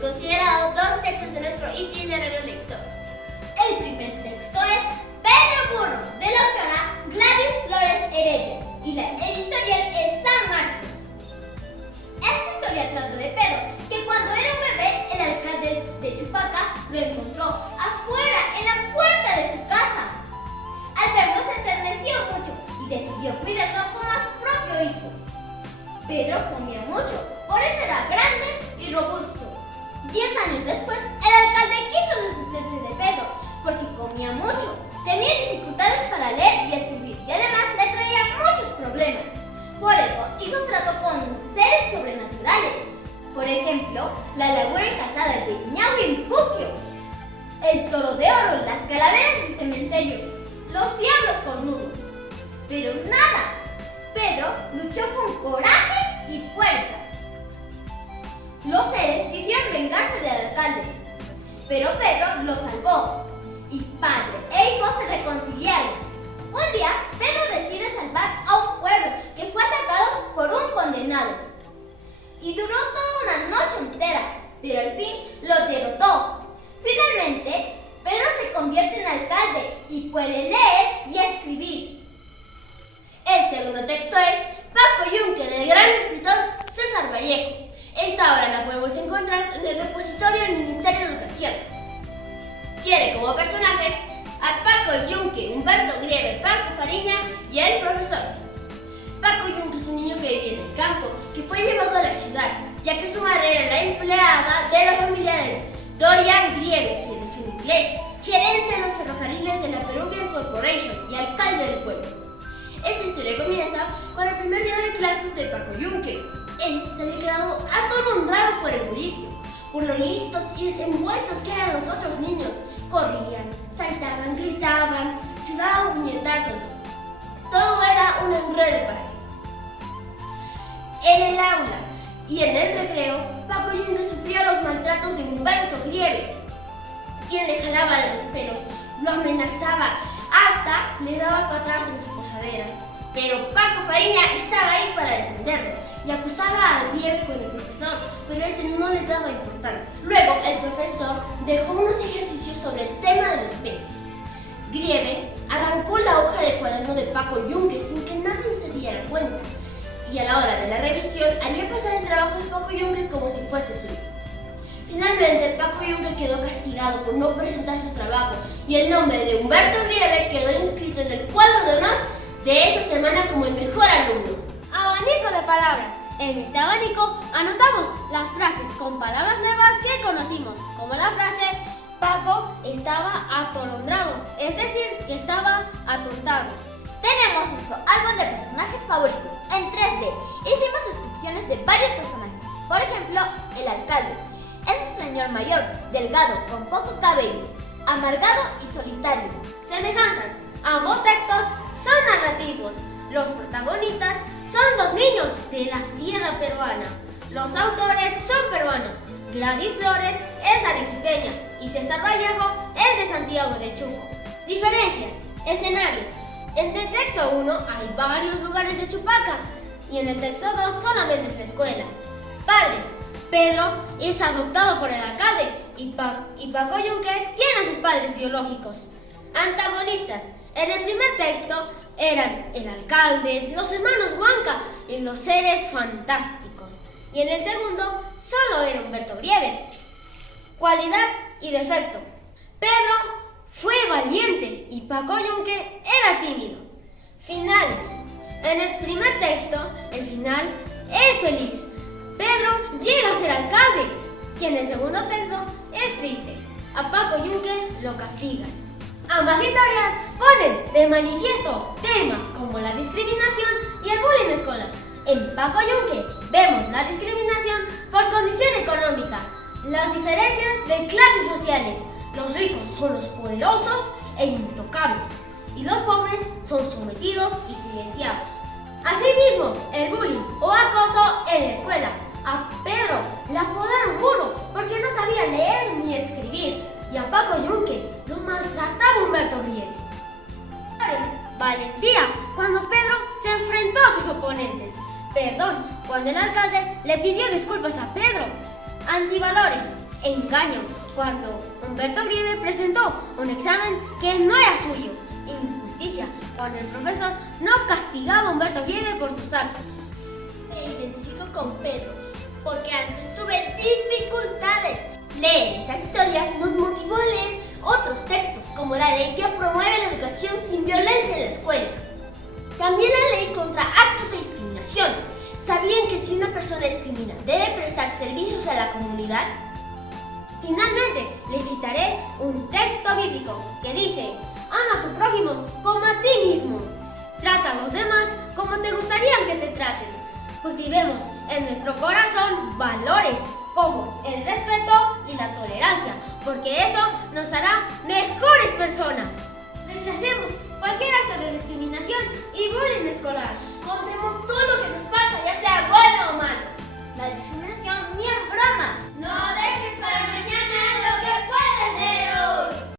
considerado dos textos de nuestro itinerario lector. El primer texto es Pedro Burro, de la autora Gladys Flores Heredia, y la editorial es San Marcos. Esta historia trata de Pedro, que cuando era un bebé, el alcalde de Chupaca lo encontró afuera, en la puerta de su casa. Al verlo se enterneció mucho y decidió cuidarlo como a su propio hijo. Pedro comía mucho, por eso era grande y robusto. 10 años después, el alcalde quiso deshacerse de Pedro, porque comía mucho, tenía dificultades para leer y escribir y además le traía muchos problemas. Por eso hizo un trato con seres sobrenaturales. Por ejemplo, la laguna encantada de Ñauhimpuquio, el toro de oro, las calaveras del cementerio, los diablos cornudos. Pero nada, Pedro luchó con coraje y fuerza. Los seres quisieron vengarse del alcalde, pero Pedro los salvó y padre e hijo se reconciliaron. Un día, Pedro decide salvar a un pueblo que fue atacado por un condenado. Y duró toda una noche entera, pero al fin lo derrotó. Finalmente, Pedro se convierte en alcalde y puede leer y escribir. El segundo texto es Paco Yunque, del gran escritor César Vallejo. Esta obra la podemos encontrar en el repositorio del Ministerio de Educación. Tiene como personajes a Paco Yunque, Humberto Grieve, Paco Fariña y el profesor. Paco Yunque es un niño que vivía en el campo, que fue llevado a la ciudad, ya que su madre era la empleada de la familia de Dorian Grieve, quien es un inglés, gerente de los ferrocarriles de la Peruvian Corporation y alcalde del pueblo. Esta historia comienza con el primer día de clases de Paco Yunque. Él se había quedado atolondrado por el bullicio, por lo listos y desenvueltos que eran los otros niños. Corrían, saltaban, gritaban, se daban puñetazos. Todo era un enredo para él. En el aula y en el recreo, Paco Yunque sufría los maltratos de Humberto Grieve, quien le jalaba de los pelos, lo amenazaba, hasta le daba patadas en sus posaderas. Pero Paco Fariña estaba ahí para defenderlo y acusaba a Grieve con el profesor, pero este no le daba importancia. Luego el profesor dejó unos ejercicios sobre el tema de los peces. Grieve arrancó la hoja de cuaderno de Paco Yunque sin que nadie se diera cuenta, y a la hora de la revisión haría pasar el trabajo de Paco Yunque como si fuese suyo. Finalmente, Paco Yunque quedó castigado por no presentar su trabajo y el nombre de Humberto Grieve quedó inscrito en el cuadro de honor de esa semana como el mejor alumno. Abanico de palabras. En este abanico anotamos las frases con palabras nuevas que conocimos, como la frase Paco estaba atolondrado, es decir, que estaba atontado. Tenemos nuestro álbum de personajes favoritos en 3D. Hicimos descripciones de varios personajes. Por ejemplo, el alcalde. Es un señor mayor, delgado, con poco cabello, amargado y solitario. Semejanzas. Ambos textos son narrativos. Los protagonistas son dos niños de la sierra peruana. Los autores son peruanos. Gladys Flores es arequipeña y César Vallejo es de Santiago de Chuco. Diferencias. Escenarios. En el texto 1 hay varios lugares de Chupaca y en el texto 2 solamente es la escuela. Padres. Pedro es adoptado por el alcalde y Paco Yunque tiene a sus padres biológicos. Antagonistas. En el primer texto eran el alcalde, los hermanos Huanca y los seres fantásticos. Y en el segundo solo era Humberto Grieve. Cualidad y defecto. Pedro fue valiente y Paco Yunque era tímido. Finales. En el primer texto, el final es feliz. Pedro llega a ser alcalde y en el segundo texto es triste. A Paco Yunque lo castigan. Ambas historias ponen de manifiesto temas como la discriminación y el bullying escolar. En Paco Yunque vemos la discriminación por condición económica, las diferencias de clases sociales. Los ricos son los poderosos e intocables y los pobres son sometidos y silenciados. Asimismo, el bullying o acoso en la escuela. A Pedro le apodaron burro porque no sabía leer ni escribir, y a Paco Yunque lo maltrataba Humberto Grieve. Valentía cuando Pedro se enfrentó a sus oponentes. Perdón cuando el alcalde le pidió disculpas a Pedro. Antivalores. engaño cuando Humberto Grieve presentó un examen que no era suyo, injusticia cuando el profesor no castigaba a Humberto Grieve por sus actos. Me identifico con Pedro, porque antes tuve dificultades. Leer estas historias nos motivó a leer otros textos, como la ley que promueve la educación sin violencia en la escuela. También la ley contra actos de discriminación. ¿Sabían que si una persona discrimina debe prestar servicios a la comunidad? Finalmente, les citaré un texto bíblico que dice: ama a tu prójimo como a ti mismo. Trata a los demás como te gustaría que te traten. Cultivemos en nuestro corazón valores como el respeto y la tolerancia, porque eso nos hará mejores personas. Rechacemos cualquier acto de discriminación y bullying escolar. Contemos todo lo que nos pasa, ya sea bueno o malo.